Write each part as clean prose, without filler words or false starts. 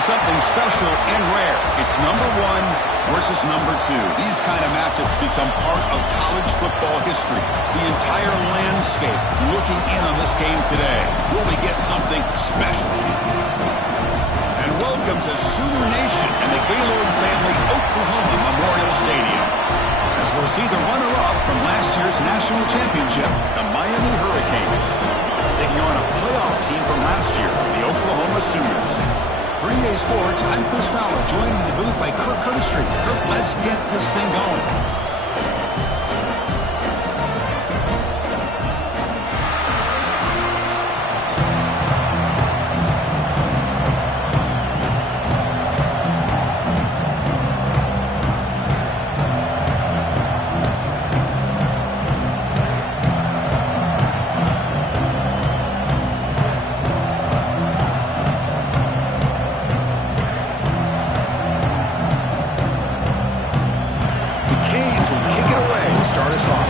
facing something special and rare. It's number one versus number two. These kind of matchups become part of college football history. The entire landscape looking in on this game today. Will we get something special? And welcome to Sooner Nation and the Gaylord Family Oklahoma Memorial Stadium, as we'll see the runner-up from last year's national championship, the Miami Hurricanes, taking on a playoff team from last year, the Oklahoma Sooners. For EA Sports, I'm Chris Fowler, joined in the booth by Kirk Herbstreit. Kirk, let's get this thing going. Start us off.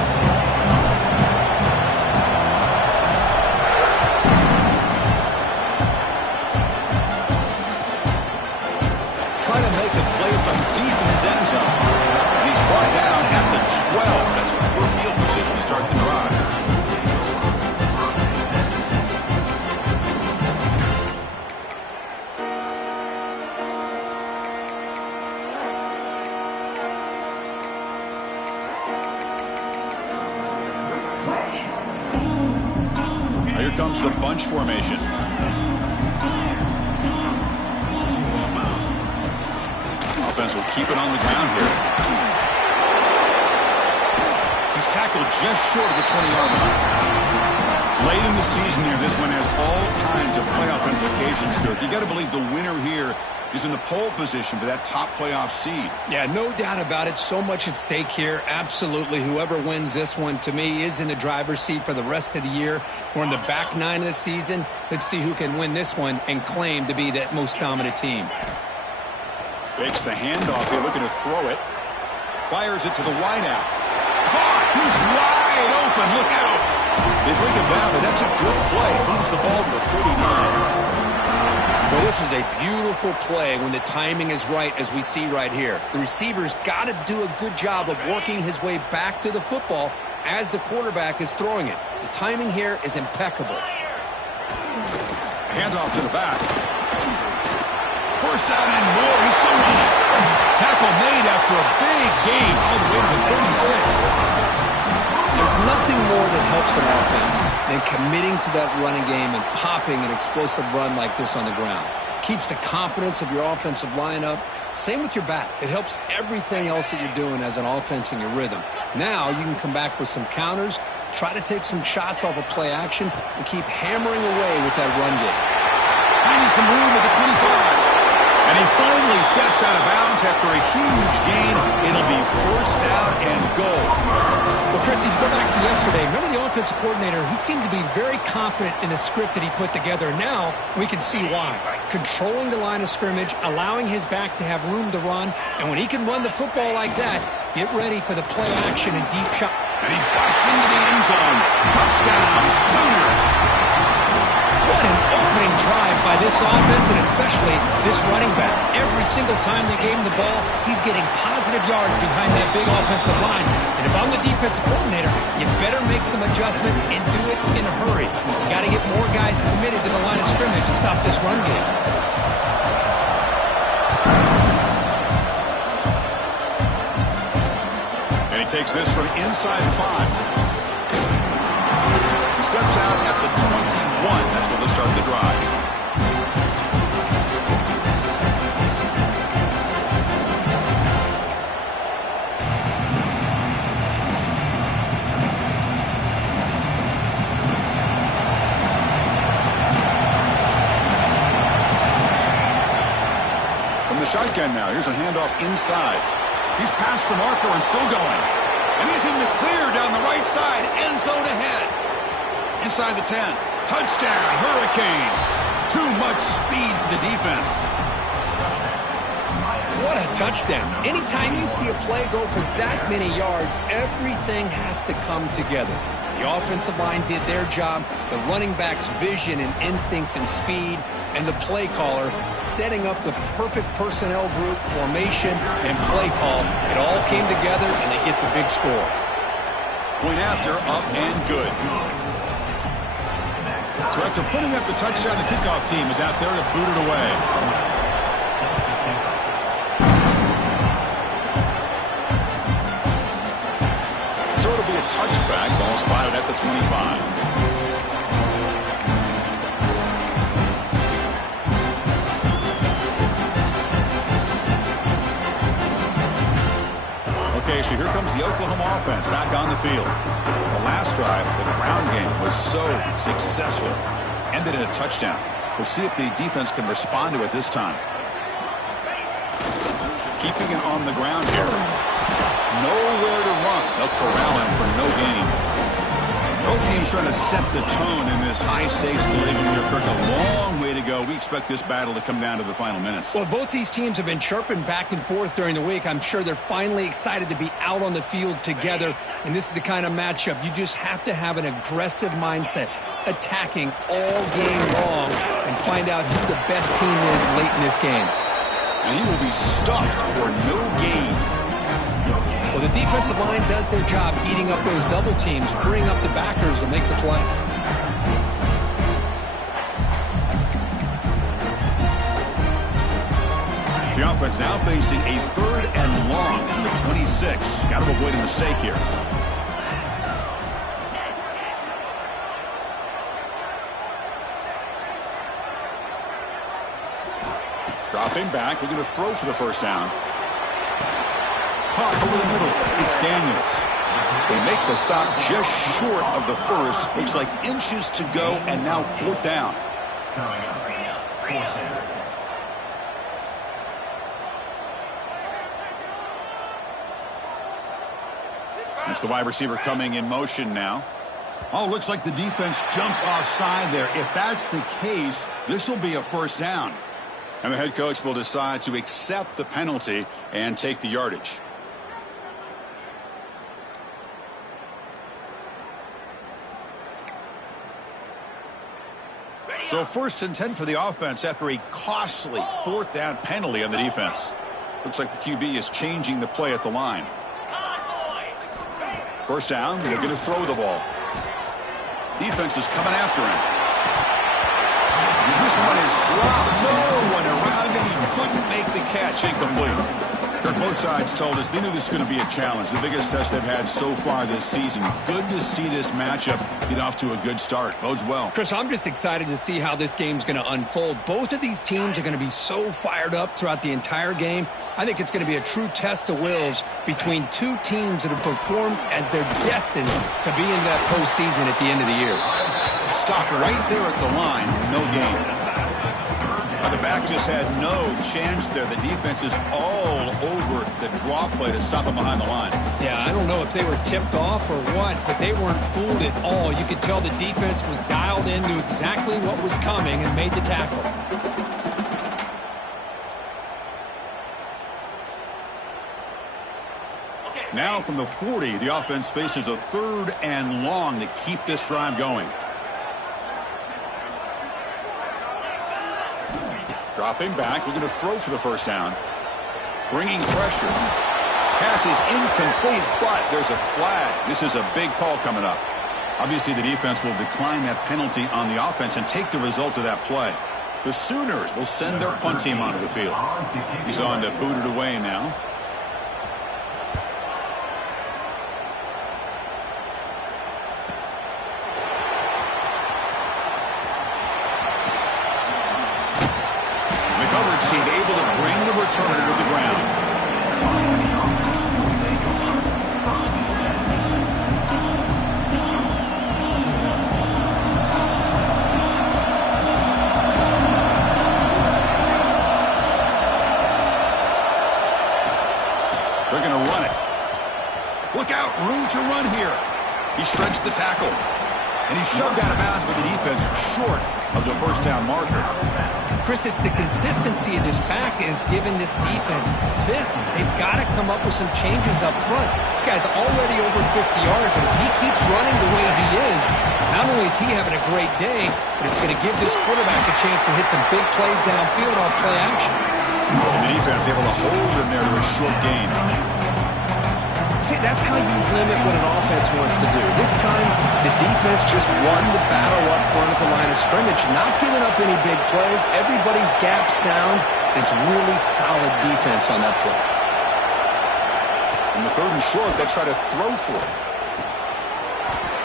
Trying to make a play from deep in his end zone. And he's brought down at the 12. That's poor field position to start the drive. Here comes the bunch formation. Offense will keep it on the ground here. He's tackled just short of the 20-yard line. Late in the season here, this one has all kinds of playoff implications, Kirk. You got to believe the winner here is in the pole position for that top playoff seed. Yeah, no doubt about it. So much at stake here. Absolutely. Whoever wins this one, to me, is in the driver's seat for the rest of the year. We're in the back nine of the season. Let's see who can win this one and claim to be that most dominant team. Fakes the handoff here, looking to throw it. Fires it to the wideout. Caught! He's wide open. Look out! They bring it down, but that's a good play. Moves the ball to the 39. Well, this is a beautiful play when the timing is right, as we see right here. The receiver's got to do a good job of working his way back to the football as the quarterback is throwing it. The timing here is impeccable. Handoff to the back. First down and more. He's still running. Tackle made after a big gain all the way to the 36. There's nothing more that helps an offense than committing to that running game and popping an explosive run like this on the ground. Keeps the confidence of your offensive lineup. Same with your back. It helps everything else that you're doing as an offense in your rhythm. Now you can come back with some counters, try to take some shots off of play action, and keep hammering away with that run game. Finding some room at the 25. And he finally steps out of bounds after a huge gain. It'll be first down and goal. Well, Chris, if you go back to yesterday, remember the offensive coordinator, he seemed to be very confident in the script that he put together. Now we can see why. Controlling the line of scrimmage, allowing his back to have room to run, and when he can run the football like that, get ready for the play action and deep shot. And he busts into the end zone. Touchdown, Sooners. What an opening drive by this offense, and especially this running back. Every single time they gave him the ball, he's getting positive yards behind that big offensive line. And if I'm the defensive coordinator, you better make some adjustments and do it in a hurry. You got to get more guys committed to the line of scrimmage to stop this run game. And he takes this from inside the 5. Steps out at the 21. That's where they'll start the drive. From the shotgun now, here's a handoff inside. He's past the marker and still going. And he's in the clear down the right side, end zone ahead. Inside the 10. Touchdown, Hurricanes. Too much speed for the defense. What a touchdown. Anytime you see a play go for that many yards, everything has to come together. The offensive line did their job, the running back's vision and instincts and speed, and the play caller setting up the perfect personnel group, formation, and play call. It all came together, and they get the big score. Point after, up and good. So after putting up the touchdown, the kickoff team is out there to boot it away. So it'll be a touchback. Ball spotted at the 25. Okay, so here comes the Oklahoma offense back on the field. The last drive, the ground game, was so successful. Ended in a touchdown. We'll see if the defense can respond to it this time. Keeping it on the ground here. Nowhere to run. They'll corral him for no gain. Both teams trying to set the tone in this high-stakes collision here, Kirk. A long way to go. We expect this battle to come down to the final minutes. Well, both these teams have been chirping back and forth during the week. I'm sure they're finally excited to be out on the field together, and this is the kind of matchup you just have to have an aggressive mindset, attacking all game long, and find out who the best team is late in this game. And he will be stuffed for no gain. Well, the defensive line does their job eating up those double teams, freeing up the backers to make the play. The offense now facing a 3rd and long in the 26. Got to avoid a mistake here. Dropping back, looking to throw for the first down. Caught over the middle. It's Daniels. They make the stop just short of the first. Looks like inches to go, and now 4th down. It's the wide receiver coming in motion now. Oh, looks like the defense jumped offside there. If that's the case, this will be a first down. And the head coach will decide to accept the penalty and take the yardage. So 1st and 10 for the offense after a costly 4th down penalty on the defense. Looks like the QB is changing the play at the line. First down, they're going to throw the ball. Defense is coming after him. This one is dropped. No one around him. He couldn't make the catch. Incomplete. Kirk, both sides told us they knew this was going to be a challenge. The biggest test they've had so far this season. Good to see this matchup get off to a good start. Bodes well. Chris, I'm just excited to see how this game's going to unfold. Both of these teams are going to be so fired up throughout the entire game. I think it's going to be a true test of wills between two teams that have performed as they're destined to be in that postseason at the end of the year. Stopped right there at the line. No gain. The back just had no chance there. The defense is all over the draw play to stop him behind the line. Yeah, I don't know if they were tipped off or what, but they weren't fooled at all. You could tell the defense was dialed in, knew exactly what was coming, and made the tackle. Now from the 40, the offense faces a 3rd and long to keep this drive going. Dropping back, looking to throw for the first down. Bringing pressure. Pass is incomplete, but there's a flag. This is a big call coming up. Obviously, the defense will decline that penalty on the offense and take the result of that play. The Sooners will send their punt team onto the field. He's on to boot it away now. Team able to bring the returner to the ground. They're going to run it. Look out, room to run here. He shreds the tackle. And he's shoved out of bounds by the defense short of the first down marker. Chris, it's the consistency of this pack is giving this defense fits. They've got to come up with some changes up front. This guy's already over 50 yards, and if he keeps running the way he is, not only is he having a great day, but it's going to give this quarterback a chance to hit some big plays downfield off play action. And the defense able to hold him there to a short gain. See, that's how you limit what an offense wants to do. This time, the defense just won the battle up front at the line of scrimmage, not giving up any big plays. Everybody's gap sound. It's really solid defense on that play. In the 3rd and short, they'll try to throw for it.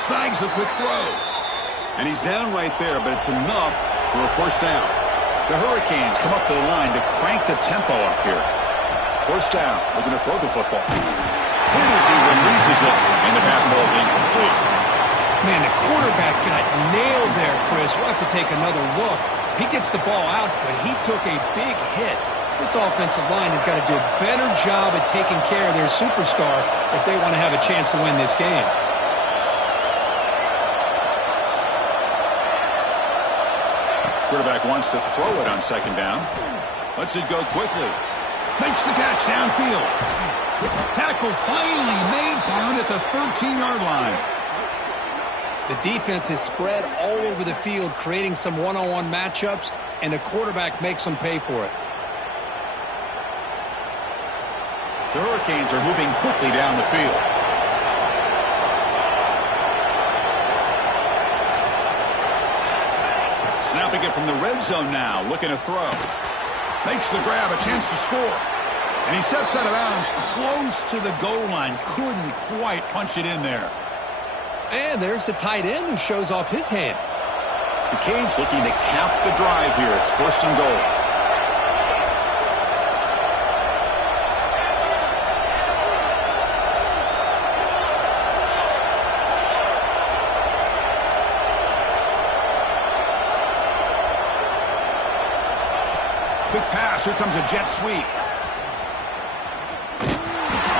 Snags the quick throw. And he's down right there, but it's enough for a 1st down. The Hurricanes come up to the line to crank the tempo up here. 1st down. Looking to throw the football. Hit as he releases it, and the pass ball is incomplete. Man, the quarterback got nailed there, Chris. We'll have to take another look. He gets the ball out, but he took a big hit. This offensive line has got to do a better job at taking care of their superstar if they want to have a chance to win this game. Quarterback wants to throw it on 2nd down. Lets it go quickly. Makes the catch downfield. Tackle finally made down at the 13-yard line. The defense is spread all over the field, creating some one-on-one matchups, and the quarterback makes them pay for it. The Hurricanes are moving quickly down the field. Snapping it from the red zone now, looking to throw. Makes the grab, a chance to score. And he steps out of bounds close to the goal line. Couldn't quite punch it in there. And there's the tight end who shows off his hands. The Canes looking to cap the drive here. It's 1st and goal. Quick pass. Here comes a jet sweep.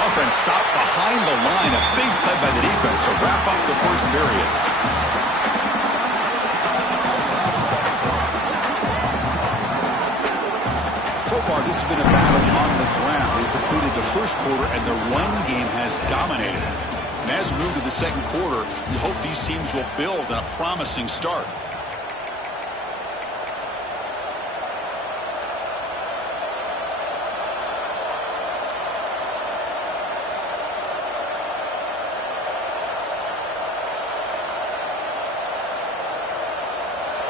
Offense stopped behind the line. A big play by the defense to wrap up the 1st period. So far, this has been a battle on the ground. They've completed the 1st quarter, and the run game has dominated. And as we move to the 2nd quarter, we hope these teams will build on a promising start.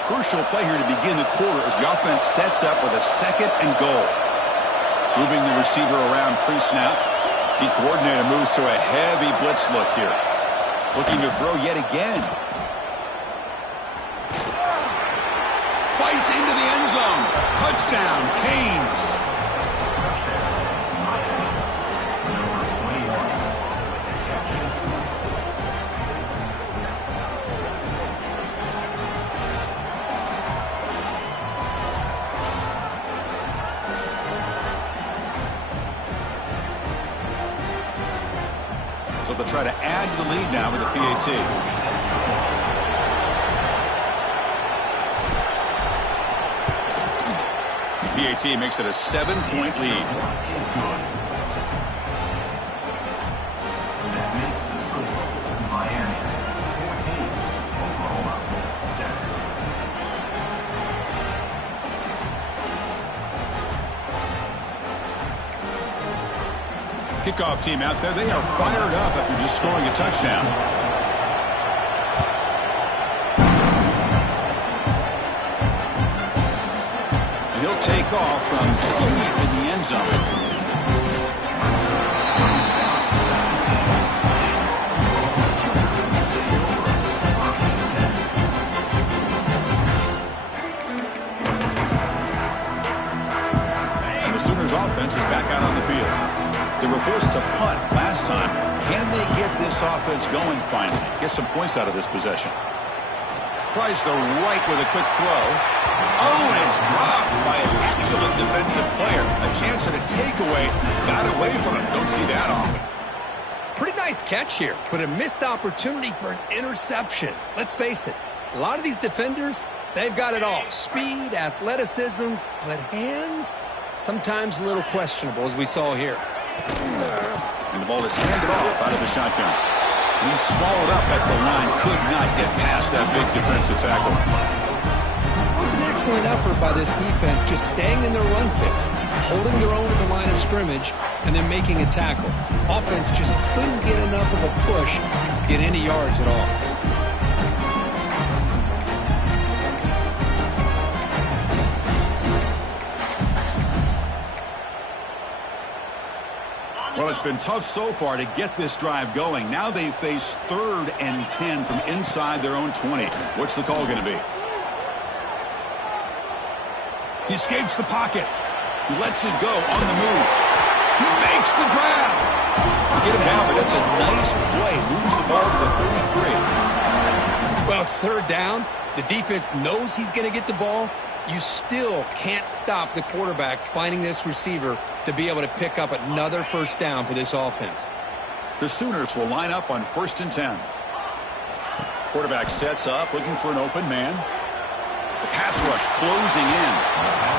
Crucial play here to begin the quarter as the offense sets up with a 2nd and goal. Moving the receiver around pre-snap. The coordinator moves to a heavy blitz look here. Looking to throw yet again. Fights into the end zone. Touchdown, Canes. So they'll try to add to the lead now with the PAT. PAT makes it a 7-point lead. Kickoff team out there. They are fired up after just scoring a touchdown. And he'll take off from deep in the end zone. And the Sooners offense is back out on the field. They were forced to punt last time. Can they get this offense going finally? Get some points out of this possession. Tries the right with a quick throw. Oh, and it's dropped by an excellent defensive player. A chance at a takeaway. Got away from him. Don't see that often. Pretty nice catch here, but a missed opportunity for an interception. Let's face it, a lot of these defenders, They've got it all. Speed, athleticism, but hands? Sometimes a little questionable, as we saw here. And the ball is handed off out of the shotgun. And he's swallowed up at the line. Could not get past that big defensive tackle. It was an excellent effort by this defense, just staying in their run fix, holding their own at the line of scrimmage, and then making a tackle. Offense just couldn't get enough of a push to get any yards at all. Well, it's been tough so far to get this drive going. Now they face 3rd and 10 from inside their own 20. What's the call going to be? He escapes the pocket. He lets it go on the move. He makes the grab. Get him down, but that's a nice play. Moves the ball to the 33. Well, it's 3rd down. The defense knows he's going to get the ball. You still can't stop the quarterback finding this receiver to be able to pick up another 1st down for this offense. The Sooners will line up on 1st and 10. Quarterback sets up, looking for an open man. The pass rush closing in.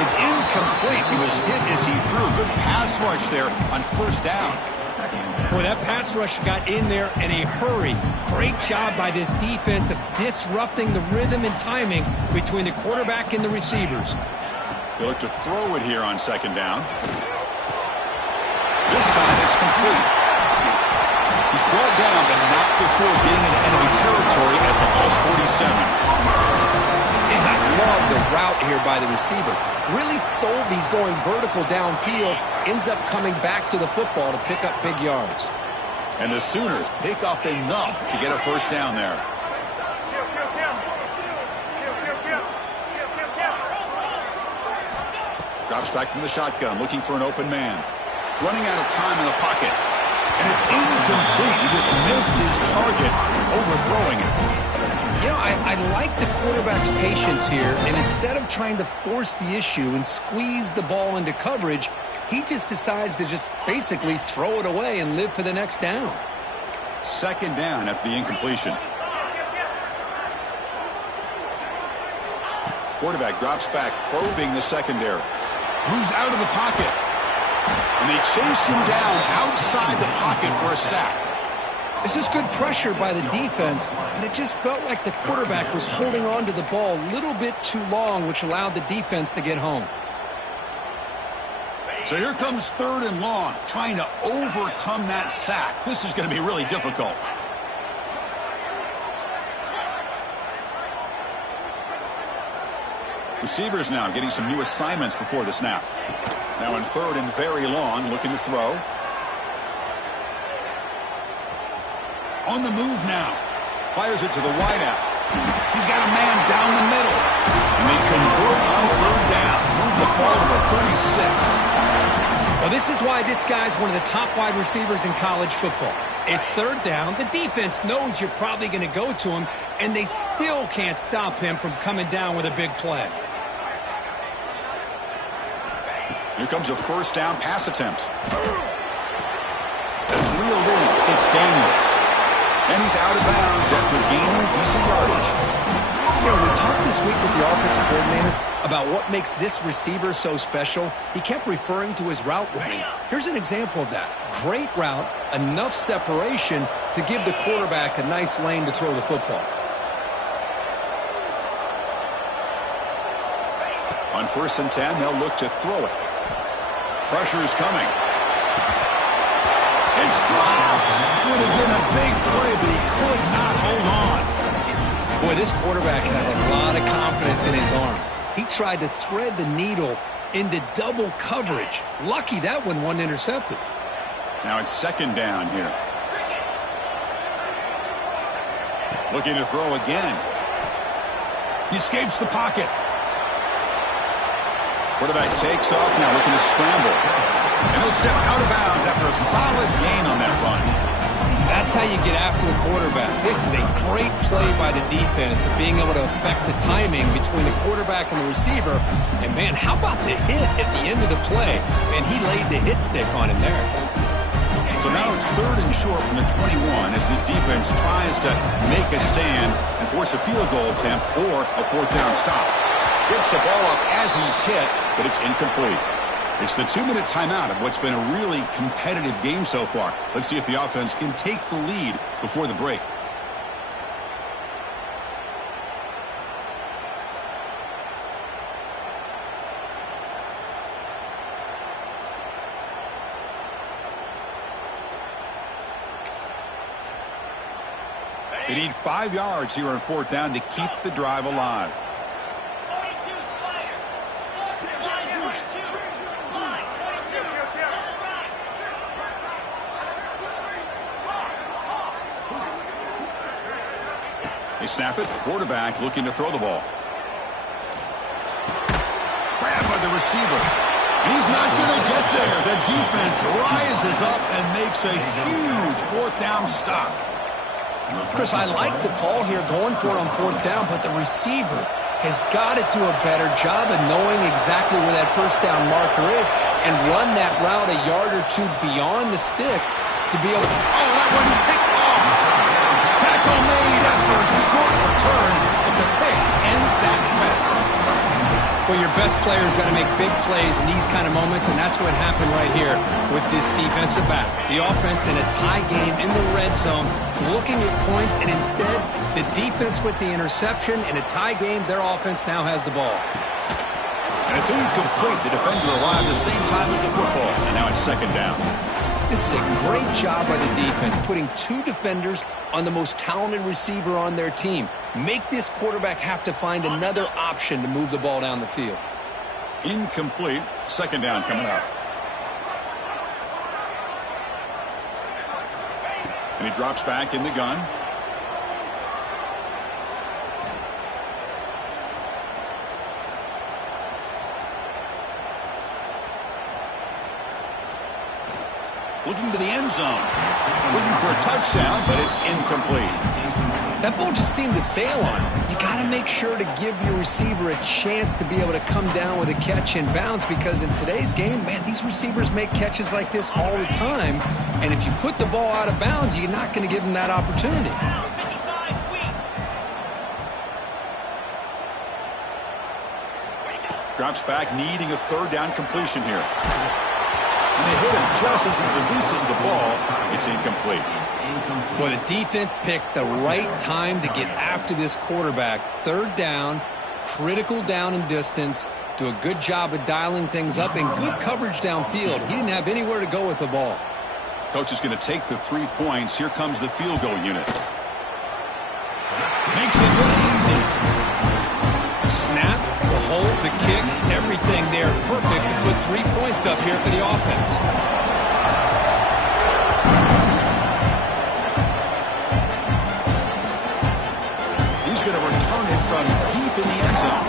It's incomplete. He was hit as he threw. Good pass rush there on 1st down. Boy, that pass rush got in there in a hurry. Great job by this defense of disrupting the rhythm and timing between the quarterback and the receivers. They look to throw it here on 2nd down. This time it's complete. He's brought down, but not before getting into enemy territory at the +47. And I love the route here by the receiver. Really sold these going vertical downfield. Ends up coming back to the football to pick up big yards. And the Sooners pick up enough to get a 1st down there. Drops back from the shotgun, looking for an open man. Running out of time in the pocket. And it's incomplete. He just missed his target, overthrowing it. You know, I like the quarterback's patience here, and instead of trying to force the issue and squeeze the ball into coverage, he just decides to just basically throw it away and live for the next down. 2nd down after the incompletion. Quarterback drops back, probing the secondary. Moves out of the pocket. And they chase him down outside the pocket for a sack. This is good pressure by the defense, but it just felt like the quarterback was holding on to the ball a little bit too long, which allowed the defense to get home. So here comes 3rd and long, trying to overcome that sack. This is going to be really difficult. Receivers now getting some new assignments before the snap. Now in 3rd and very long, looking to throw. On the move now. Fires it to the wideout. He's got a man down the middle. And they convert on 3rd down. Move the ball to the 36. Well, this is why this guy's one of the top wide receivers in college football. It's 3rd down. The defense knows you're probably going to go to him, and they still can't stop him from coming down with a big play. Here comes a 1st down pass attempt. That's reeled in. It's Daniels. And he's out of bounds after gaining decent yardage. You know, we talked this week with the offensive coordinator about what makes this receiver so special. He kept referring to his route running. Here's an example of that. Great route, enough separation to give the quarterback a nice lane to throw the football. On 1st and 10, they'll look to throw it. Pressure is coming. It's dropped. Would have been a big play, but he could not hold on. Boy, this quarterback has a lot of confidence in his arm. He tried to thread the needle into double coverage. Lucky that one wasn't intercepted. Now it's 2nd down here. Looking to throw again. He escapes the pocket. Quarterback takes off now, looking to scramble. And he'll step out of bounds after a solid gain on that run. That's how you get after the quarterback. This is a great play by the defense of being able to affect the timing between the quarterback and the receiver. And, man, how about the hit at the end of the play? And he laid the hit stick on him there. So So now it's 3rd and short from the 21 as this defense tries to make a stand and force a field goal attempt or a 4th down stop. Gets the ball up as he's hit, but it's incomplete. It's the 2-minute timeout of what's been a really competitive game so far. Let's see if the offense can take the lead before the break. They need 5 yards here on 4th down to keep the drive alive. They snap it. Quarterback looking to throw the ball. Grabbed by the receiver. He's not going to get there. The defense rises up and makes a huge 4th down stop. Chris, I like the call here going for it on 4th down, but the receiver has got to do a better job of knowing exactly where that 1st down marker is and run that route a yard or 2 beyond the sticks to be able to... Oh, that one's picked off. Tackle made after a short return, but the pick ends that threat. Well, your best player's got to make big plays in these kind of moments, and that's what happened right here with this defensive back. The offense in a tie game in the red zone, looking at points, and instead, the defense with the interception. In a tie game, their offense now has the ball. And it's incomplete. The defender arrived the same time as the football, and now it's 2nd down. This is a great job by the defense, putting 2 defenders on the most talented receiver on their team. Make this quarterback have to find another option to move the ball down the field. Incomplete. 2nd down coming up. And he drops back in the gun. Looking to the end zone. Looking for a touchdown, but it's incomplete. That ball just seemed to sail on him. You got to make sure to give your receiver a chance to be able to come down with a catch and bounce, because in today's game, man, these receivers make catches like this all the time. And if you put the ball out of bounds, you're not going to give them that opportunity. Drops back, needing a 3rd down completion here. And they hit him just as he releases the ball. It's incomplete. Well, the defense picks the right time to get after this quarterback. 3rd down, critical down and distance. Do a good job of dialing things up and good coverage downfield. He didn't have anywhere to go with the ball. Coach is going to take the 3 points. Here comes the field goal unit. Makes it look easy. Snap, the hold, the kick, everything there perfect to put 3 points up here for the offense. He's going to return it from deep in the end zone.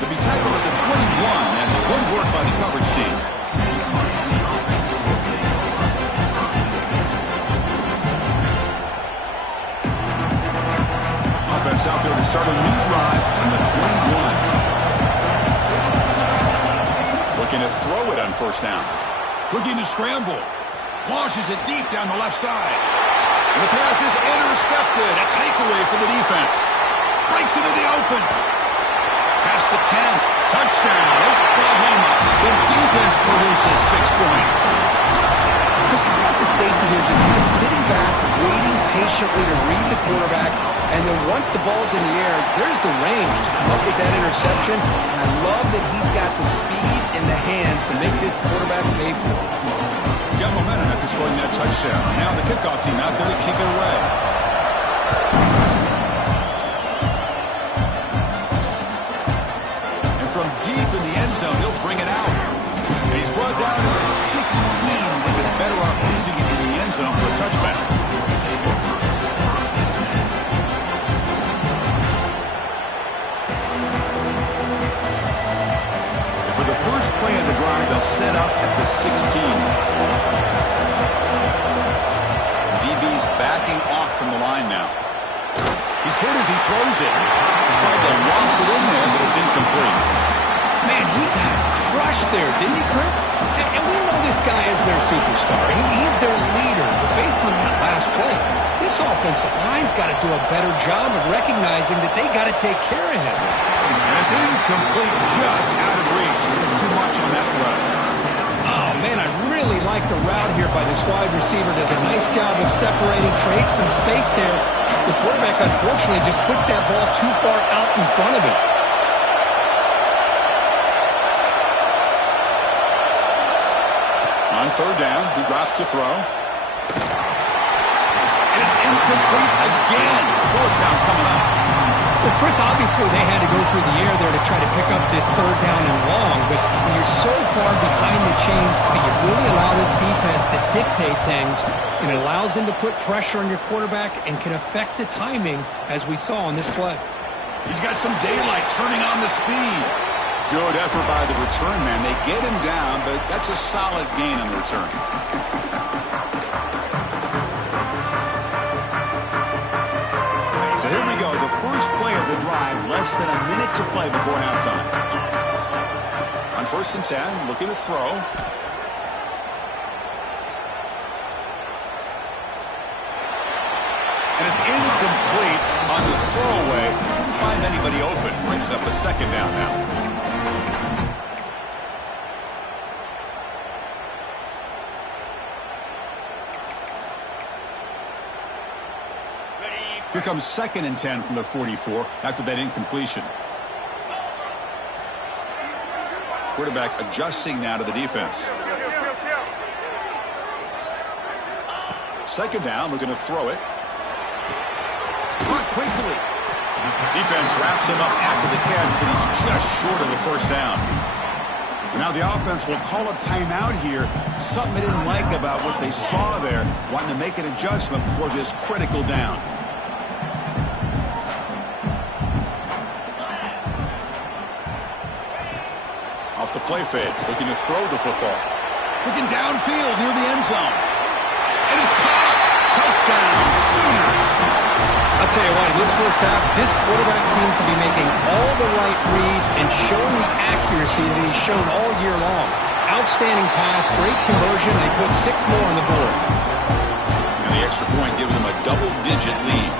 To be tackled at the 21. That's good work by the coverage team. Offense out there to start a new drive on the 21. Looking to throw it on 1st down. Looking to scramble. Launches it deep down the left side. And the pass is intercepted. A takeaway for the defense. Breaks into the open. Past the 10. Touchdown, Oklahoma. The defense produces 6 points. Chris, how about the safety here just kind of sitting back, waiting patiently to read the quarterback, and then once the ball's in the air, there's the range to come up with that interception. And I love that he's got the speed in the hands to make this quarterback pay for it. Got momentum after scoring that touchdown. Now the kickoff team out there to kick it away. And from deep in the end zone, he'll bring it out. And he's brought down to the 16. Would have been better off leaving it in the end zone for a touchback. For the first play of the drive, they'll set up at the 16. DB's backing off from the line now. He's hit as he throws it. Tried to loft it in there, but it's incomplete. Man, he got crushed there, didn't he, Chris? And we know this guy is their superstar. He's their leader. But based on that last play, this offensive line's got to do a better job of recognizing that they got to take care of him. And it's incomplete, just out of reach. A little too much on that throw. Oh, man, I really like the route here by this wide receiver. Does a nice job of separating, creates some space there. The quarterback, unfortunately, just puts that ball too far out in front of him. On third down, he drops to throw. And it's incomplete again. Fourth down coming up. Well, Chris, obviously they had to go through the air there to try to pick up this third down and long, but when you're so far behind the chains, you really allow this defense to dictate things, and it allows them to put pressure on your quarterback and can affect the timing, as we saw on this play. He's got some daylight turning on the speed. Good effort by the return man. They get him down, but that's a solid gain on the return. So here we go, the first play of the drive, less than a minute to play before halftime. On 1st and 10, looking to throw. And it's incomplete on the throwaway. Didn't find anybody open. Brings up a second down now. Here comes 2nd and 10 from the 44 after that incompletion. Quarterback adjusting now to the defense. 2nd down, looking to throw it. Caught quickly. Defense wraps him up after the catch, but he's just short of a first down. Now the offense will call a timeout here. Something they didn't like about what they saw there, wanting to make an adjustment before this critical down. Off the play fake, looking to throw the football. Looking downfield near the end zone. And it's caught. Touchdown, Sooners. I'll tell you what, in this first half, this quarterback seems to be making all the right reads and showing the accuracy that he's shown all year long. Outstanding pass, great conversion, and they put 6 more on the board. And the extra point gives them a double-digit lead.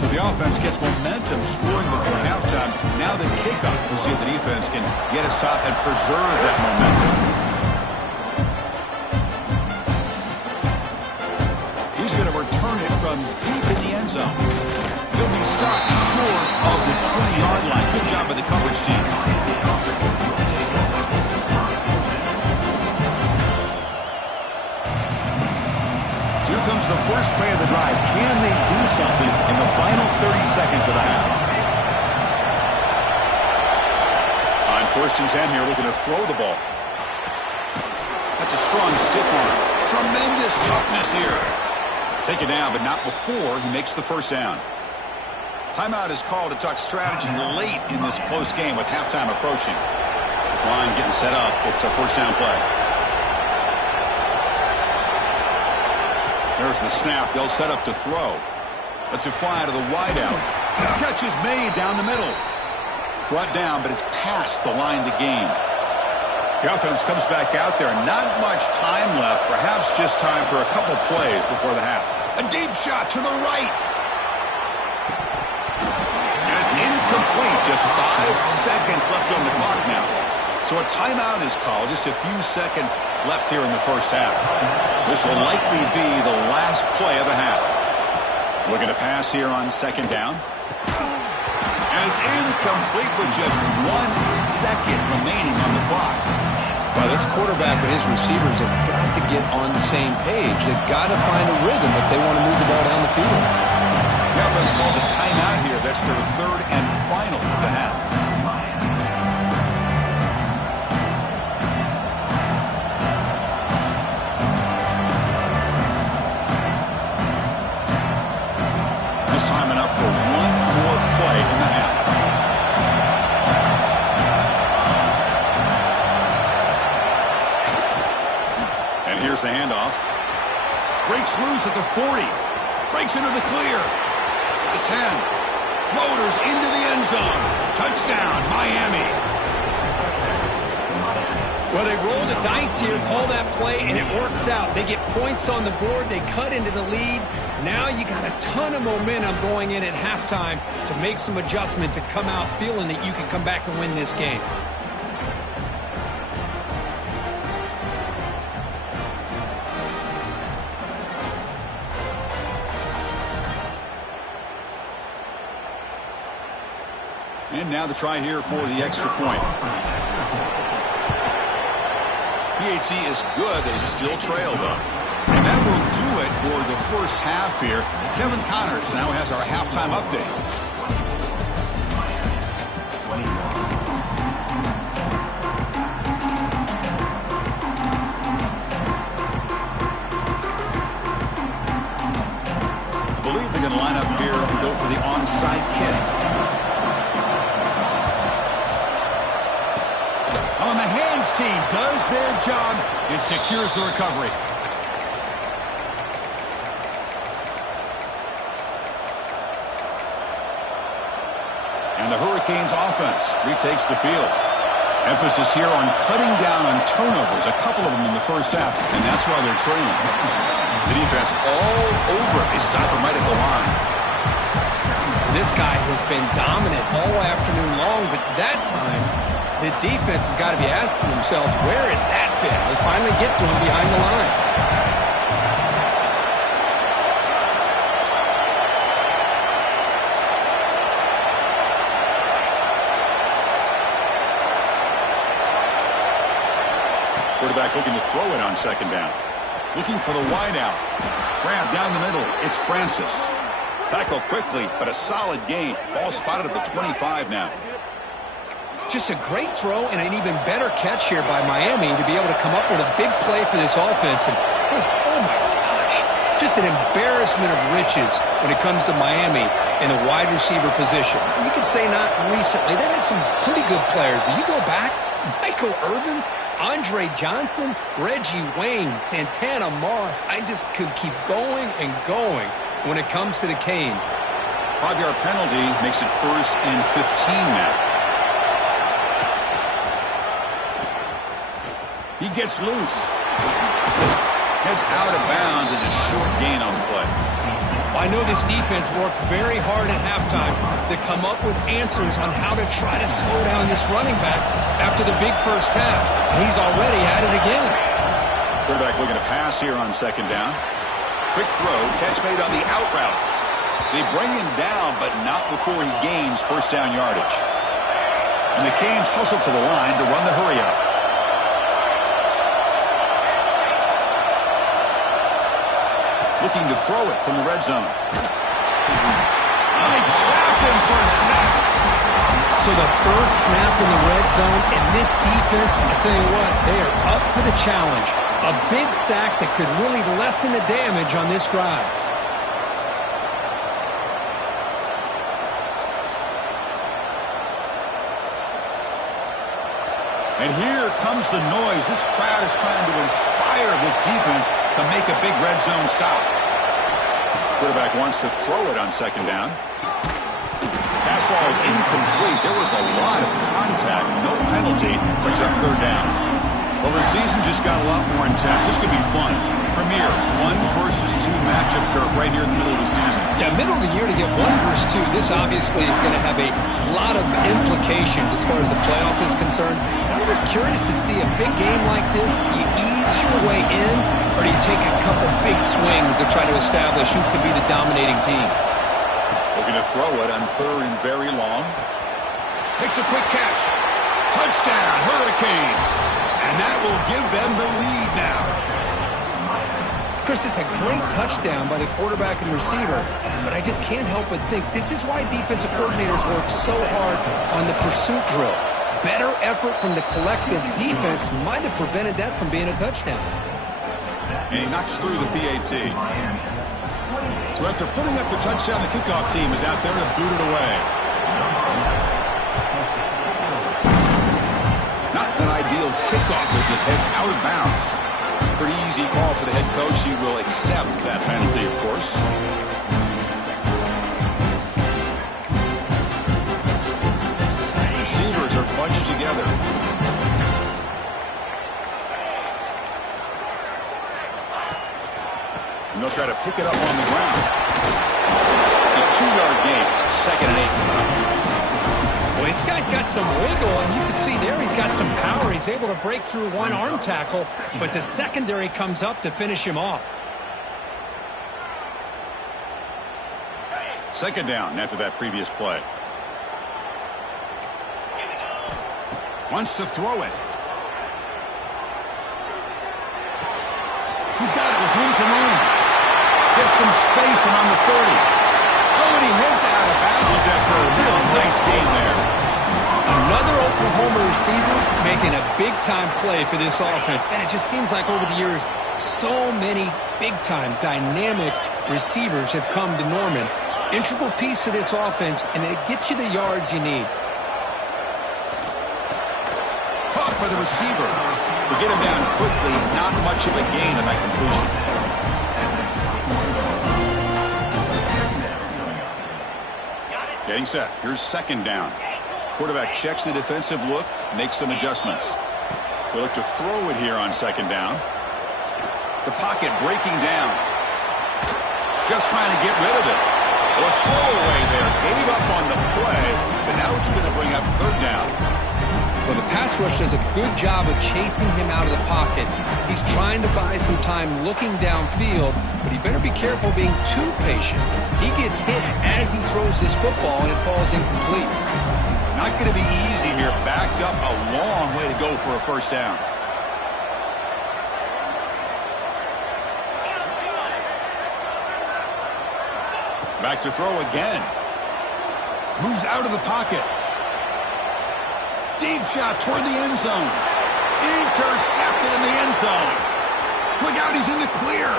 So the offense gets momentum scoring before halftime. Now the kickoff. We'll see if the defense can get a stop and preserve that momentum. He's going to return it from deep in the end zone. He'll be stopped short of the 20-yard line. Good job by the coverage team. Here comes the first play of the drive. Can they do something in the final 30 seconds of the half? On 1st and 10 here, looking to throw the ball. That's a strong stiff arm. Tremendous toughness here. Taken down, but not before he makes the first down. Timeout is called to talk strategy late in this close game with halftime approaching. This line getting set up. It's a first down play. There's the snap. They'll set up to throw. Lets it fly to the wideout. The catch is made down the middle. Brought down, but it's past the line to gain. The offense comes back out there. Not much time left. Perhaps just time for a couple plays before the half. A deep shot to the right. And it's incomplete. Just 5 seconds left on the clock now. So a timeout is called. Just a few seconds left here in the first half. This will likely be the last play of the half. Looking to pass here on 2nd down. And it's incomplete with just 1 second remaining on the clock. Well, this quarterback and his receivers have got to get on the same page. They've got to find a rhythm if they want to move the ball down the field. The offense calls a timeout here. That's their 3rd and final of the half. This time enough for 1 more play in the half. And here's the handoff. Breaks loose at the 40. Breaks into the clear. At the 10. Motors into the end zone. Touchdown, Miami. Well, they roll the dice here, call that play, and it works out. They get points on the board. They cut into the lead. Now you got a ton of momentum going in at halftime to make some adjustments and come out feeling that you can come back and win this game. And now the try here for the extra point. PHC is good. They still trail, though. And that will do it for the first half here. Kevin Connors now has our halftime update. I believe they're going to line up here and go for the onside kick. On the hands team does their job and secures the recovery. And the Hurricanes offense retakes the field. Emphasis here on cutting down on turnovers, a couple of them in the first half, and that's why they're trailing. The defense all over it. They stop him right at the line. This guy has been dominant all afternoon long, but that time the defense has got to be asking themselves, where is that been? They finally get to him behind the line. Quarterback looking to throw it on second down. Looking for the wide out. Grab down the middle. It's Francis. Tackle quickly, but a solid gain. Ball spotted at the 25 now. Just a great throw and an even better catch here by Miami to be able to come up with a big play for this offense. And oh my gosh, just an embarrassment of riches when it comes to Miami in a wide receiver position. You could say not recently. They've had some pretty good players, but you go back, Michael Irvin, Andre Johnson, Reggie Wayne, Santana Moss. I just could keep going and going when it comes to the Canes. 5-yard penalty makes it 1st and 15 now. He gets loose. Heads out of bounds as a short gain on the play. I know this defense worked very hard at halftime to come up with answers on how to try to slow down this running back after the big first half. And he's already at it again. Quarterback looking to pass here on second down. Quick throw, catch made on the out route. They bring him down, but not before he gains first down yardage. And the Canes hustle to the line to run the hurry up. Looking to throw it from the red zone. I trap him for a sack. So the first snap in the red zone, and this defense, I'll tell you what, they are up for the challenge. A big sack that could really lessen the damage on this drive. And here comes the noise. This crowd is trying to inspire this defense to make a big red zone stop. Quarterback wants to throw it on second down. Pass ball is incomplete. There was a lot of contact. No penalty. Brings up third down. Well, the season just got a lot more intense. This could be fun. Premier 1 versus 2 matchup, Kirk, right here in the middle of the season. Yeah, middle of the year to get 1 versus 2. This obviously is going to have a lot of implications as far as the playoff is concerned. I'm just curious to see a big game like this. You ease your way in, or do you take a couple big swings to try to establish who could be the dominating team? Looking to throw it on third and very long. Makes a quick catch. Touchdown, Hurricanes. And that will give them the lead now. Chris, it's a great touchdown by the quarterback and receiver, but I just can't help but think this is why defensive coordinators work so hard on the pursuit drill. Better effort from the collective defense might have prevented that from being a touchdown. And he knocks through the PAT. So after putting up the touchdown, the kickoff team is out there to boot it away. Not an ideal kickoff as it heads out of bounds. Pretty easy call for the head coach. He will accept that penalty, of course. bunched together. And they'll try to pick it up on the ground. It's a 2-yard gain. 2nd and 8. Well, this guy's got some wiggle, and you can see there he's got some power. He's able to break through one arm tackle, but the secondary comes up to finish him off. 2nd down after that previous play. Wants to throw it. He's got it with room to run. Gets some space and on the 30. Oh, and he heads out of bounds after a real nice game there. Another Oklahoma receiver making a big-time play for this offense. And it just seems like over the years, so many big-time, dynamic receivers have come to Norman. Integral piece of this offense, and it gets you the yards you need. Caught by the receiver. To get him down quickly, not much of a gain on that completion. Getting set. Here's 2nd down. Quarterback checks the defensive look, makes some adjustments. They look to throw it here on 2nd down. The pocket breaking down. Just trying to get rid of it. Well, a throwaway there. Gave up on the play, but now it's going to bring up 3rd down. Well, the pass rush does a good job of chasing him out of the pocket. He's trying to buy some time looking downfield, but he better be careful being too patient. He gets hit as he throws this football, and it falls incomplete. Not going to be easy here. Backed up a long way to go for a 1st down. Back to throw again. Moves out of the pocket. Deep shot toward the end zone. Intercepted in the end zone. Look out, he's in the clear.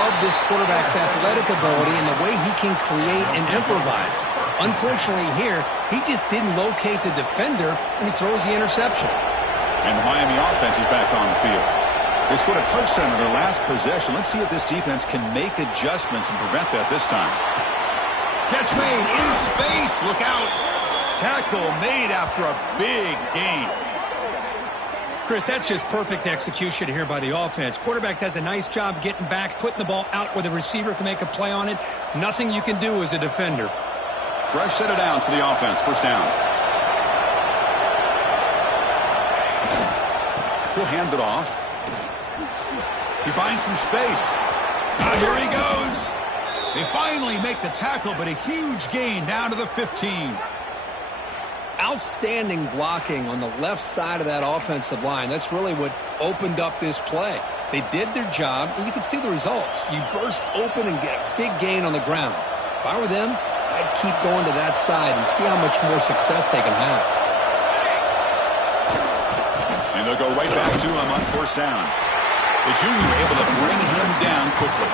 Love this quarterback's athletic ability and the way he can create and improvise. Unfortunately here, he just didn't locate the defender, and he throws the interception. And the Miami offense is back on the field. They scored a touchdown in their last possession. Let's see if this defense can make adjustments and prevent that this time. Catch made in space. Look out. Tackle made after a big gain. Chris, that's just perfect execution here by the offense. Quarterback does a nice job getting back, putting the ball out where the receiver can make a play on it. Nothing you can do as a defender. Fresh set of downs for the offense. 1st down. He'll hand it off. He finds some space. Here he goes. They finally make the tackle, but a huge gain down to the 15. Outstanding blocking on the left side of that offensive line. That's really what opened up this play. They did their job, and you can see the results. You burst open and get a big gain on the ground. If I were them, I'd keep going to that side and see how much more success they can have. And they'll go right back to him on 1st down. The junior able to bring him down quickly.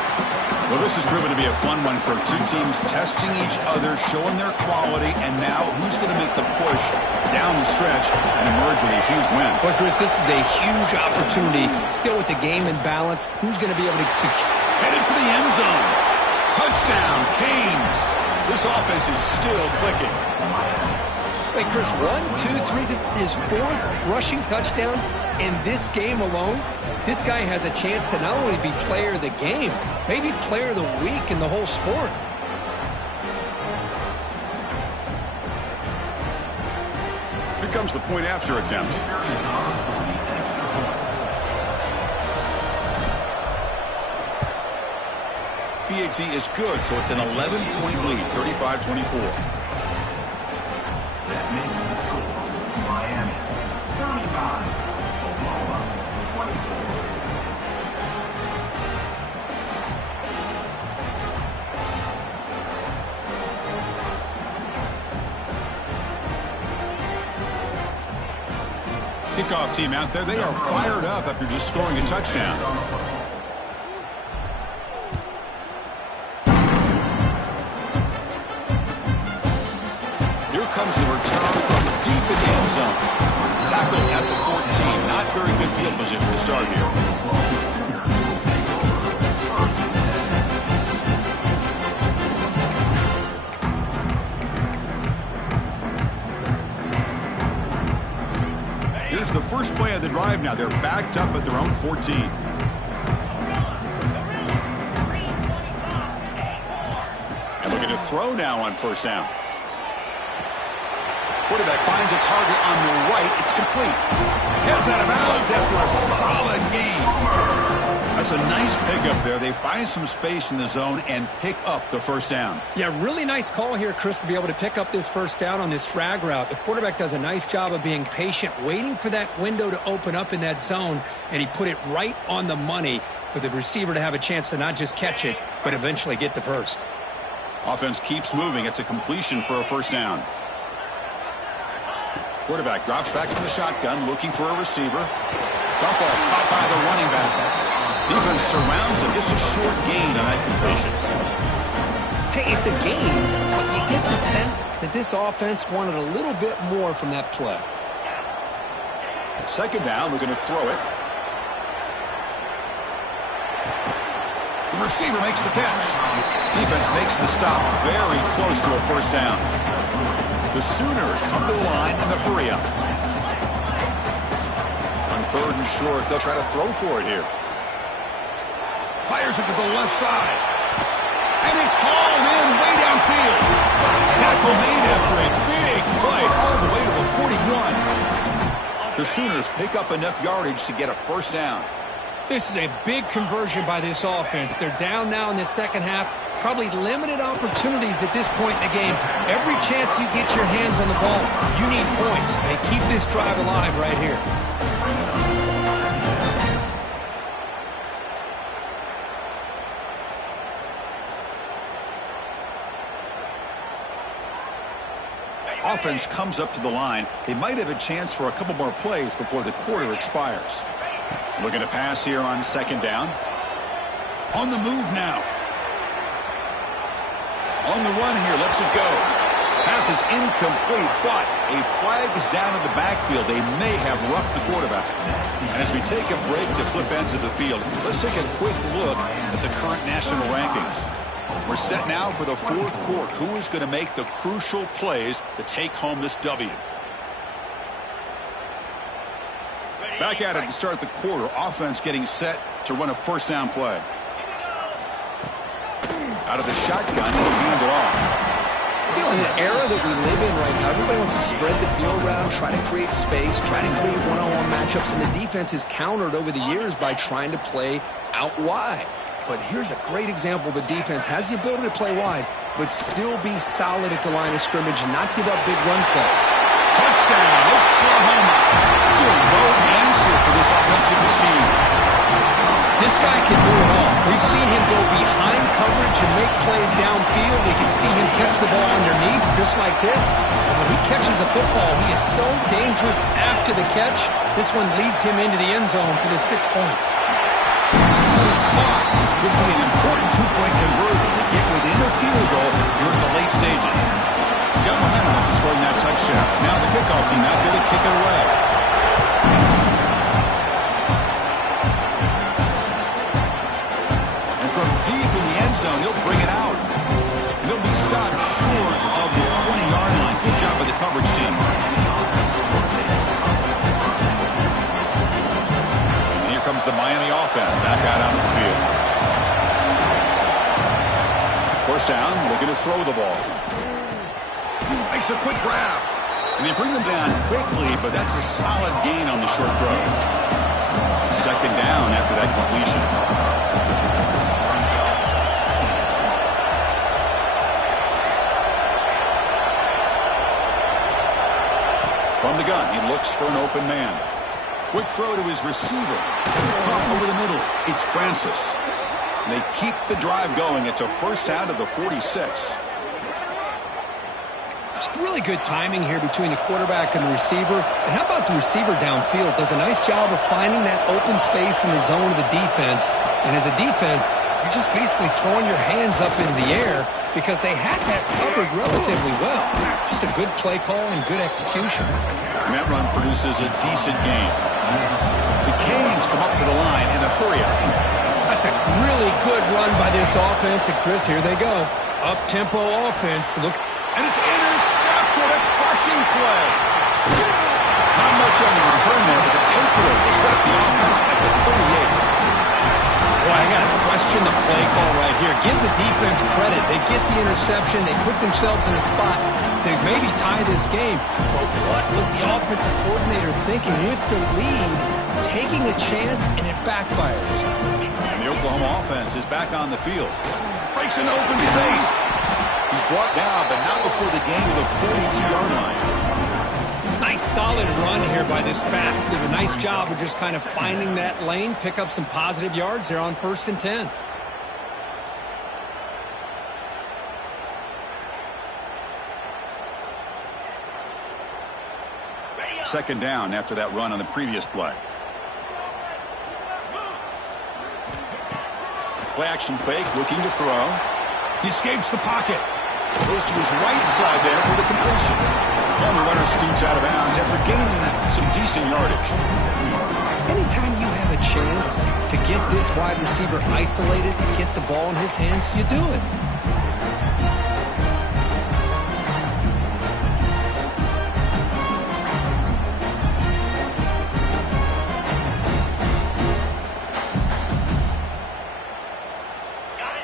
Well, this has proven to be a fun one for two teams testing each other, showing their quality, and now who's going to make the push down the stretch and emerge with a huge win. Well, Chris, this is a huge opportunity. Still with the game in balance, who's going to be able to secure? Headed for the end zone. Touchdown, Canes. This offense is still clicking. Wait, Chris, 1, 2, 3. This is his 4th rushing touchdown in this game alone. This guy has a chance to not only be player of the game, maybe player of the week in the whole sport. Here comes the point after attempt. PAT is good, so it's an 11-point lead, 35-24. That makes the score Miami 35, Oklahoma 24. Kickoff team out there, they are fired up after just scoring a touchdown. Here comes the return from deep in the end zone. Tackled at the 14. Not very good field position to start here. Here's the first play of the drive now. They're backed up at their own 14. And looking to throw now on first down. Quarterback finds a target on the right. It's complete. Heads out of bounds after a solid gain. That's a nice pickup there. They find some space in the zone and pick up the first down. Yeah, really nice call here, Chris, to be able to pick up this first down on this drag route. The quarterback does a nice job of being patient, waiting for that window to open up in that zone, and he put it right on the money for the receiver to have a chance to not just catch it, but eventually get the first. Offense keeps moving. It's a completion for a first down. Quarterback drops back from the shotgun, looking for a receiver. Dump off caught by the running back. Defense surrounds him. Just a short gain on that completion. Hey, it's a gain, but you get the sense that this offense wanted a little bit more from that play. Second down, we're going to throw it. The receiver makes the catch. Defense makes the stop very close to a first down. The Sooners come to the line in the hurry up. On third and short, they'll try to throw for it here. Fires it to the left side. And it's hauled in way downfield. Tackle made after a big play all the way to the 41. The Sooners pick up enough yardage to get a first down. This is a big conversion by this offense. They're down now in the second half. Probably limited opportunities at this point in the game. Every chance you get your hands on the ball, you need points. They keep this drive alive right here. Offense comes up to the line. They might have a chance for a couple more plays before the quarter expires. Looking to pass here on second down. On the move now. On the run here, lets it go. Pass is incomplete, but a flag is down in the backfield. They may have roughed the quarterback. And as we take a break to flip ends of the field, let's take a quick look at the current national rankings. We're set now for the fourth quarter. Who is going to make the crucial plays to take home this W? Back at it to start the quarter. Offense getting set to run a first down play. Out of the shotgun, he'll hand it off. You know, in the era that we live in right now, everybody wants to spread the field around, try to create space, try to create one-on-one matchups, and the defense is countered over the years by trying to play out wide. But here's a great example. The defense has the ability to play wide, but still be solid at the line of scrimmage and not give up big run plays. Touchdown, Oklahoma. Still no answer for this offensive machine. This guy can do it all. We've seen him go behind coverage and make plays downfield. We can see him catch the ball underneath just like this. And when he catches a football, he is so dangerous after the catch. This one leads him into the end zone for the 6 points. This is caught. Could be an important two-point conversion to get within a field goal during the late stages. Got momentum after scoring that touchdown. Now the kickoff team out there to kick it away. And from deep in the end zone, he'll bring it out. And he'll be stopped short of the 20-yard line. Good job by the coverage team. And here comes the Miami offense back out onto the field. First down, looking to throw the ball. Makes a quick grab. And they bring them down quickly, but that's a solid gain on the short throw. Second down after that completion. From the gun, he looks for an open man. Quick throw to his receiver. Pop over the middle. It's Francis. And they keep the drive going. It's a first down to the 46. It's really good timing here between the quarterback and the receiver. And how about the receiver downfield? Does a nice job of finding that open space in the zone of the defense. And as a defense, you're just basically throwing your hands up into the air because they had that covered relatively well. Just a good play call and good execution. And that run produces a decent gain. The Canes come up to the line in a hurry-up. That's a really good run by this offense. And Chris, here they go. Up-tempo offense. Look. And it's intercepted, a crushing play. Not much you on the return there, but the takeaway will set up the offense at the 38. Boy, I got to question the play call right here. Give the defense credit. They get the interception. They put themselves in a spot to maybe tie this game. But what was the offensive coordinator thinking with the lead, taking a chance, and it backfires? And the Oklahoma offense is back on the field. Breaks into open space. He's brought down, but not before the gain to the 42-yard line. Nice solid run here by this back. Did a nice job of just kind of finding that lane, pick up some positive yards there on 1st and 10. Second down after that run on the previous play. Play action fake, looking to throw. He escapes the pocket. Goes to his right side there for the completion. And the runner scoots out of bounds after gaining some decent yardage. Anytime you have a chance to get this wide receiver isolated, get the ball in his hands, you do it.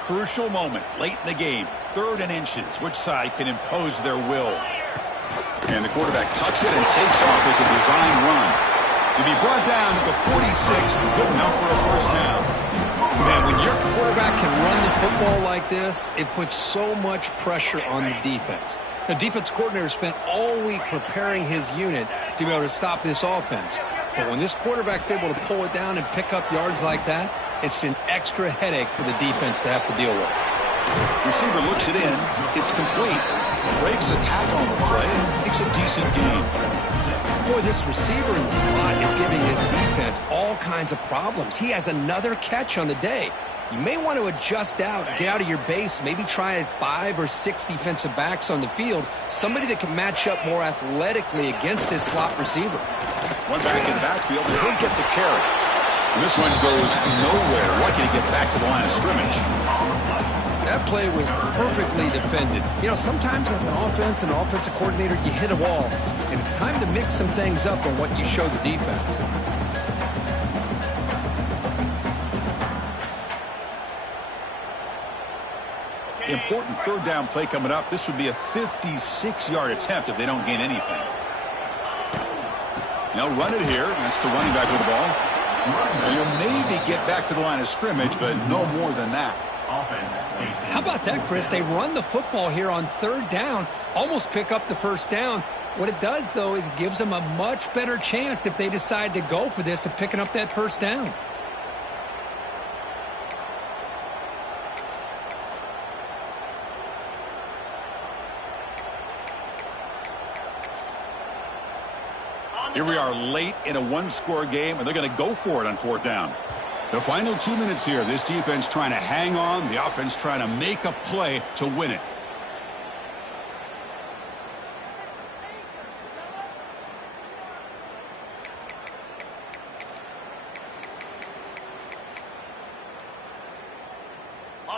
Crucial moment late in the game. 3rd and inches. Which side can impose their will? And the quarterback tucks it and takes off as a design run. To be brought down at the 46, good enough for a first down. Man, when your quarterback can run the football like this, it puts so much pressure on the defense. The defense coordinator spent all week preparing his unit to be able to stop this offense. But when this quarterback's able to pull it down and pick up yards like that, it's an extra headache for the defense to have to deal with. Receiver looks it in. It's complete. Breaks a tackle on the play. Makes a decent gain. Boy, this receiver in the slot is giving his defense all kinds of problems. He has another catch on the day. You may want to adjust out, get out of your base, maybe try 5 or 6 defensive backs on the field, somebody that can match up more athletically against this slot receiver. One back in the backfield, and he'll get the carry. And this one goes nowhere. Lucky to get back to the line of scrimmage. That play was perfectly defended. You know, sometimes as an offensive coordinator, you hit a wall, and it's time to mix some things up on what you show the defense. Important 3rd down play coming up. This would be a 56-yard attempt if they don't gain anything. They'll run it here. That's the running back with the ball. And he'll maybe get back to the line of scrimmage, but no more than that. How about that, Chris? They run the football here on 3rd down, almost pick up the first down. What it does, though, is it gives them a much better chance if they decide to go for this of picking up that first down. Here we are late in a 1-score game, and they're going to go for it on 4th down. The final 2 minutes here, this defense trying to hang on, the offense trying to make a play to win it.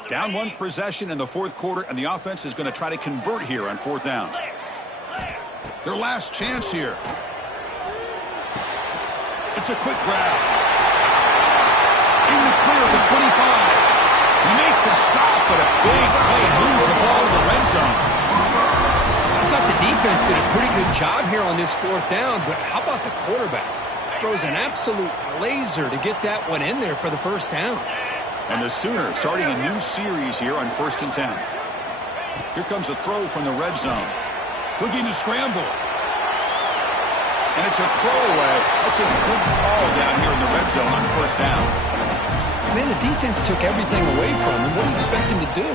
Down 1 possession in the 4th quarter, and the offense is going to try to convert here on 4th down. Their last chance here. It's a quick grab. In the clear of the 25. Make the stop, but a big play moves the ball to the red zone. I thought the defense did a pretty good job here on this 4th down, but how about the quarterback? Throws an absolute laser to get that one in there for the first down. And the Sooners starting a new series here on 1st and 10. Here comes a throw from the red zone. Looking to scramble. And it's a throwaway. That's a good call down here in the red zone on 1st down. Man, the defense took everything away from him. What do you expect him to do?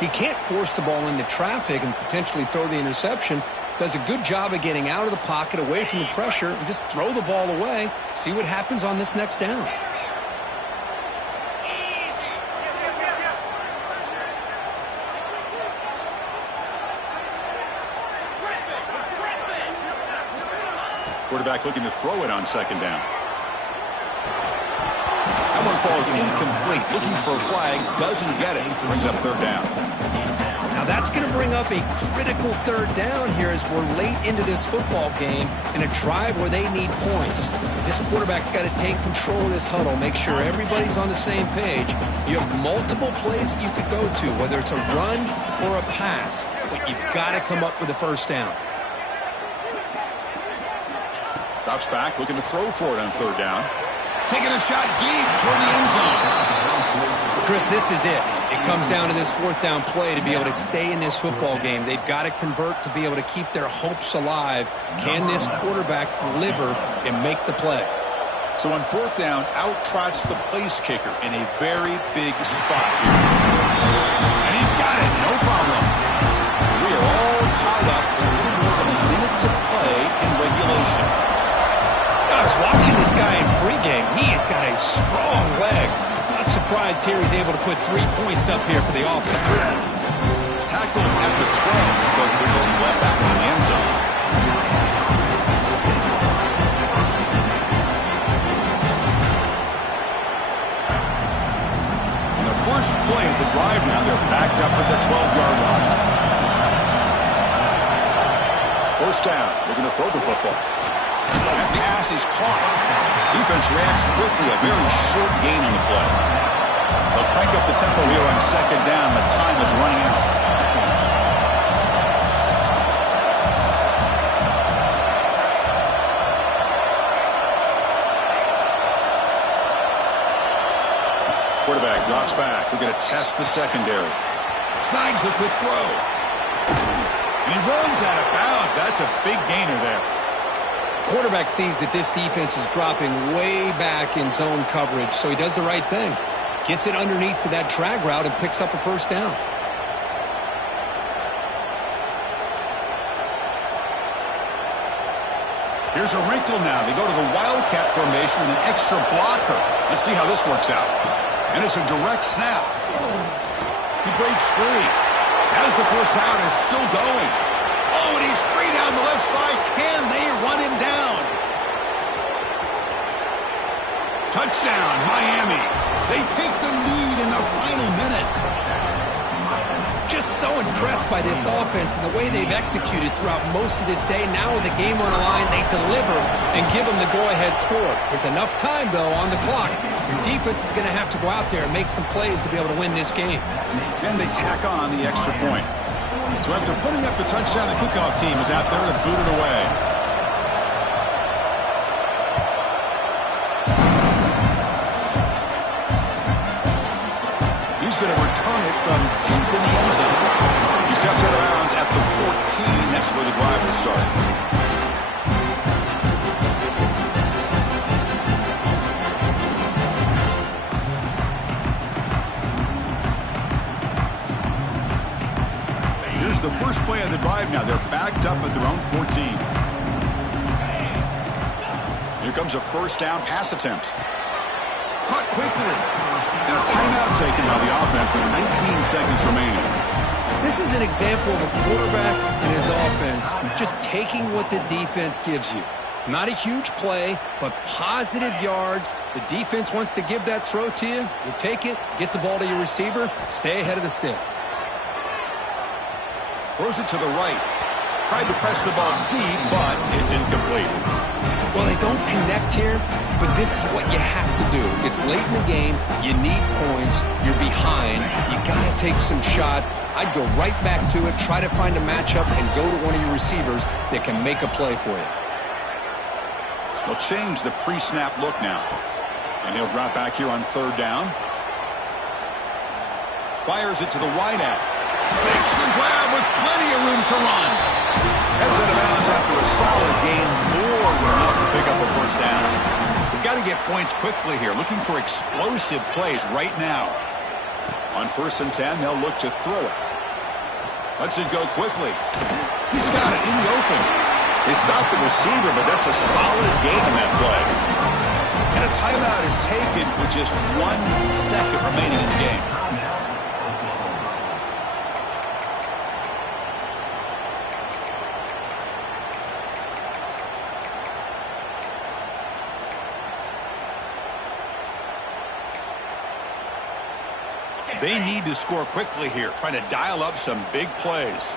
He can't force the ball into traffic and potentially throw the interception. Does a good job of getting out of the pocket, away from the pressure, and just throw the ball away. See what happens on this next down. Quarterback looking to throw it on 2nd down. That one falls incomplete. Looking for a flag, doesn't get it. Brings up 3rd down. Now Now that's going to bring up a critical third down here as we're late into this football game in a drive where they need points. This quarterback's got to take control of this huddle, make sure everybody's on the same page. You have multiple plays that you could go to, whether it's a run or a pass, but you've got to come up with a first down. Drops back, looking to throw for it on third down. Taking a shot deep toward the end zone. Chris, this is it. It comes down to this fourth down play to be able to stay in this football game. They've got to convert to be able to keep their hopes alive. Can this quarterback deliver and make the play? So on fourth down, out trots the place kicker in a very big spot here. And he's got it, no problem. We are all tied up with a little more than a minute to play in regulation. I was watching this guy in pregame. He has got a strong leg. Not surprised here he's able to put 3 points up here for the offense. Tackled at the 12 because pushes him well back in the end zone. On the first play of the drive now, they're backed up at the 12-yard line. First down, looking to throw the football. That pass is caught. Defense reacts quickly, a very short gain on the play. They'll crank up the tempo here on second down. The time is running out. Quarterback drops back. We're going to test the secondary. Snags the quick throw. And he runs out of bounds. That's a big gainer there. Quarterback sees that this defense is dropping way back in zone coverage, so he does the right thing. Gets it underneath to that drag route and picks up a first down. Here's a wrinkle now. They go to the Wildcat formation with an extra blocker. Let's see how this works out. And it's a direct snap. He breaks free. As the first down is still going. Oh, and he's free down the left side. Can they run him down? Touchdown, Miami. They take the lead in the final minute. Just so impressed by this offense and the way they've executed throughout most of this day. Now with the game on the line, they deliver and give them the go-ahead score. There's enough time, though, on the clock. Your defense is going to have to go out there and make some plays to be able to win this game. And they tack on the extra point. So after putting up the touchdown, the kickoff team is out there to boot it away. He's going to return it from deep in the end zone. He steps out of bounds at the 14. That's where the drive will start. The first play of the drive now. They're backed up at their own 14. Here comes a first down pass attempt. Caught quickly. And a timeout taken by the offense with 19 seconds remaining. This is an example of a quarterback and his offense just taking what the defense gives you. Not a huge play, but positive yards. The defense wants to give that throw to you. You take it, get the ball to your receiver, stay ahead of the sticks. Throws it to the right. Tried to press the ball deep, but it's incomplete. Well, they don't connect here, but this is what you have to do. It's late in the game. You need points. You're behind. You got to take some shots. I'd go right back to it, try to find a matchup, and go to one of your receivers that can make a play for you. They'll change the pre-snap look now. And he'll drop back here on third down. Fires it to the wideout. Makes the grab with plenty of room to run. Heads out of bounds after a solid gain, more than enough to pick up a first down. They've got to get points quickly here, looking for explosive plays right now. On 1st and 10, they'll look to throw it. Lets it go quickly. He's got it in the open. They stop the receiver, but that's a solid gain in that play. And a timeout is taken with just 1 second remaining in the game. They need to score quickly here, trying to dial up some big plays.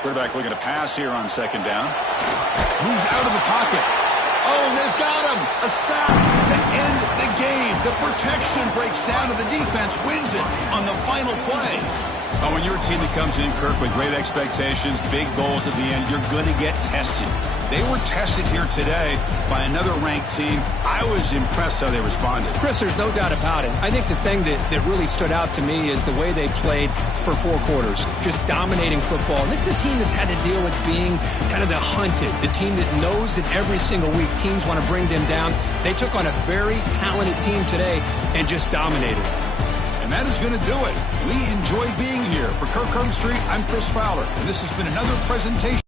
Quarterback looking to pass here on second down. Moves out of the pocket. Oh, they've got him. A sack to end the game. The protection breaks down and the defense wins it on the final play. Oh, when you're a team that comes in, Kirk, with great expectations, big goals at the end, you're going to get tested. They were tested here today by another ranked team. I was impressed how they responded. Chris, there's no doubt about it. I think the thing that really stood out to me is the way they played for 4 quarters, just dominating football. And this is a team that's had to deal with being kind of the hunted, the team that knows that every single week teams want to bring them down. They took on a very talented team today and just dominated. And that is going to do it. We enjoy being here. For Kirk Herbstreit, I'm Chris Fowler, and this has been another presentation.